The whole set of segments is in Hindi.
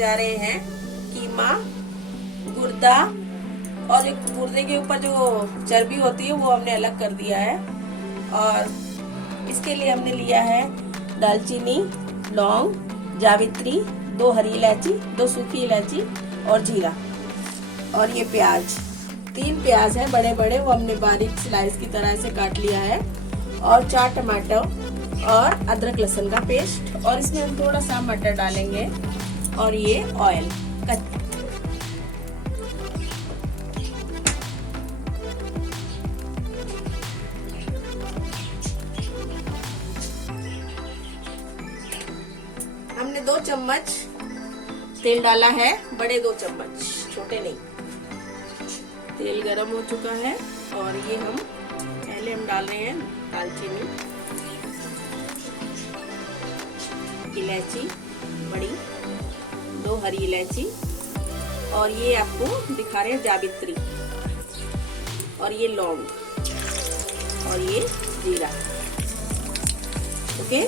जा रहे हैं कीमा, गुर्दा, और एक गुर्दे के ऊपर जो चर्बी होती है वो हमने अलग कर दिया है। और इसके लिए हमने लिया है दालचीनी, लौंग, जावित्री, 2 हरी इलायची, 2 सूखी इलायची और जीरा। और ये प्याज, 3 प्याज है बड़े बड़े, वो हमने बारीक स्लाइस की तरह से काट लिया है। और 4 टमाटर और अदरक लहसुन का पेस्ट। और इसमें हम थोड़ा सा मटर डालेंगे। और ये ऑयल हमने 2 चम्मच तेल डाला है, बड़े 2 चम्मच, छोटे नहीं। तेल गरम हो चुका है और ये हम पहले डाल रहे हैं दालचीनी, इलायची बड़ी, 2 हरी इलायची, और ये आपको दिखा रहे हैं जावित्री, और ये लौंग, और ये जीरा। ओके,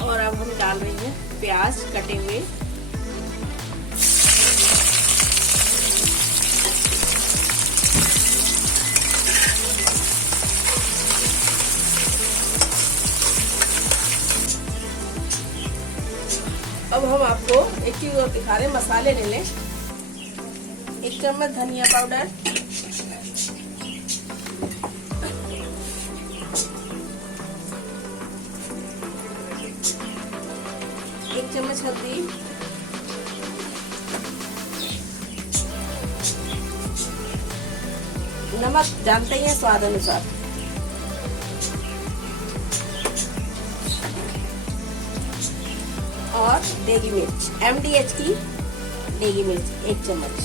और अब हम डाल रहे हैं प्याज कटे हुए। अब हम आपको एक चीज और दिखा रहे हैं, मसाले ले लें। 1 चम्मच धनिया पाउडर, 1 चम्मच हल्दी, नमक जानते ही हैं स्वाद अनुसार, और देगी मिर्च, MDH की देगी मिर्च 1 चम्मच,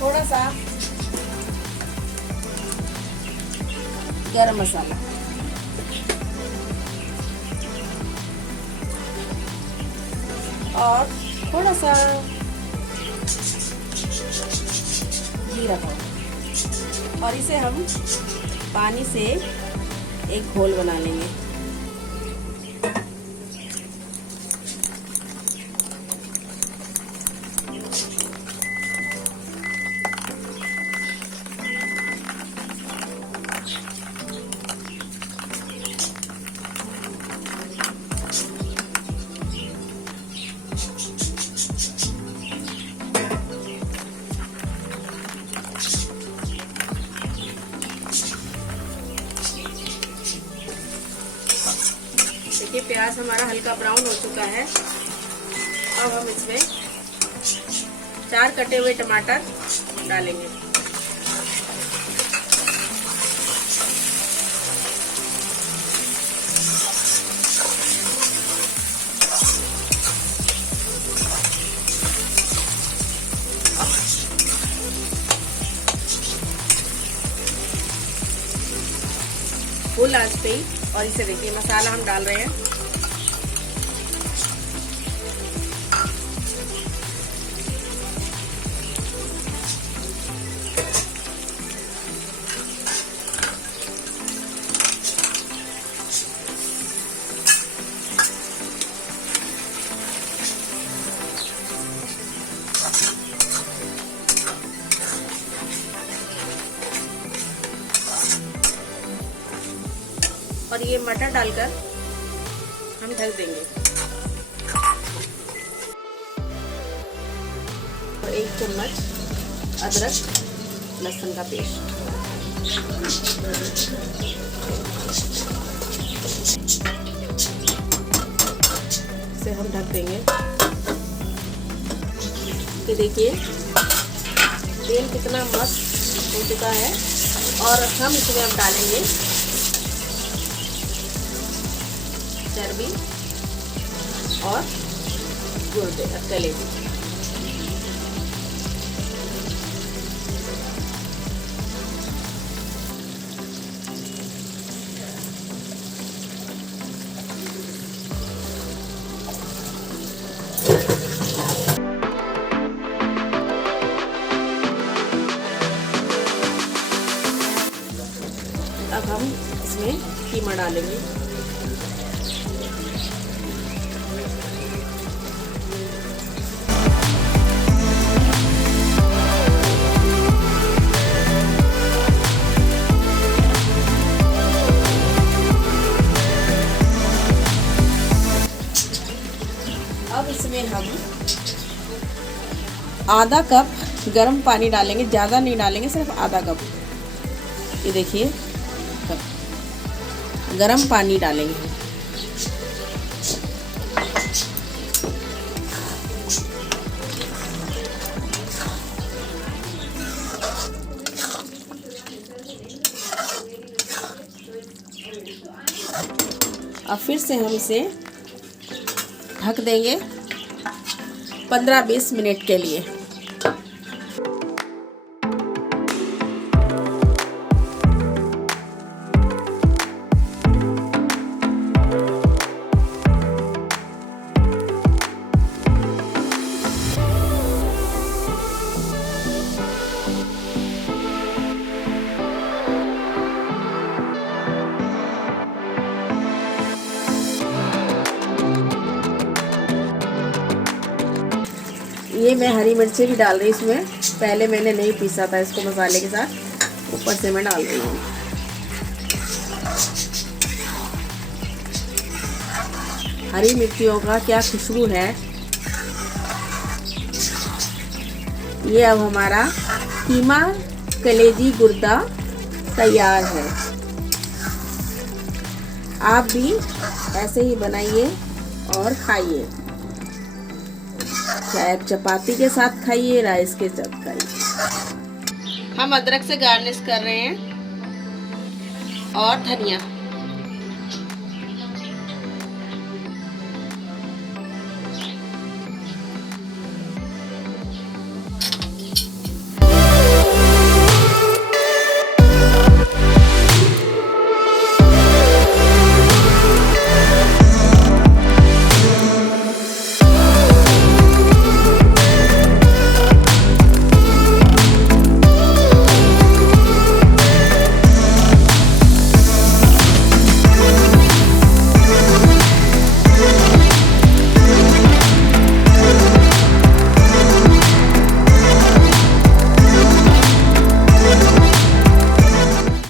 थोड़ा सा गरम मसाला, और थोड़ा सा जीरा पाउडर। और इसे हम पानी से एक घोल बना लेंगे। देखिए प्याज हमारा हल्का ब्राउन हो चुका है। अब हम इसमें 4 कटे हुए टमाटर डालेंगे। फुल आंच पे ही, और इसे देखिए मसाला हम डाल रहे हैं। और ये मटर डालकर हम ढक देंगे। और 1 चम्मच अदरक लहसुन का पेस्ट, इसे हम ढक देंगे। कि देखिए तेल कितना मस्त हो चुका है। और हम इसमें अब डालेंगे चर्बी और गुर्दे, कलेजी। अब हम इसमें कीमा डालेंगे। अब इसमें हम आधा कप गर्म पानी डालेंगे, ज़्यादा नहीं डालेंगे, सिर्फ आधा कप। ये देखिए गर्म पानी डालेंगे। अब फिर से हम इसे ढक देंगे 15-20 मिनट के लिए। ये मैं हरी मिर्ची भी डाल रही इसमें, पहले मैंने नहीं पीसा था इसको मसाले के साथ, ऊपर से मैं डाल रही हूँ। हरी मिर्चियों का क्या खुशबू है। ये अब हमारा कीमा कलेजी गुर्दा तैयार है। आप भी ऐसे ही बनाइए और खाइए, चाहे चपाती के साथ खाइए, राइस के साथ खाइए। हम अदरक से गार्निश कर रहे हैं और धनिया।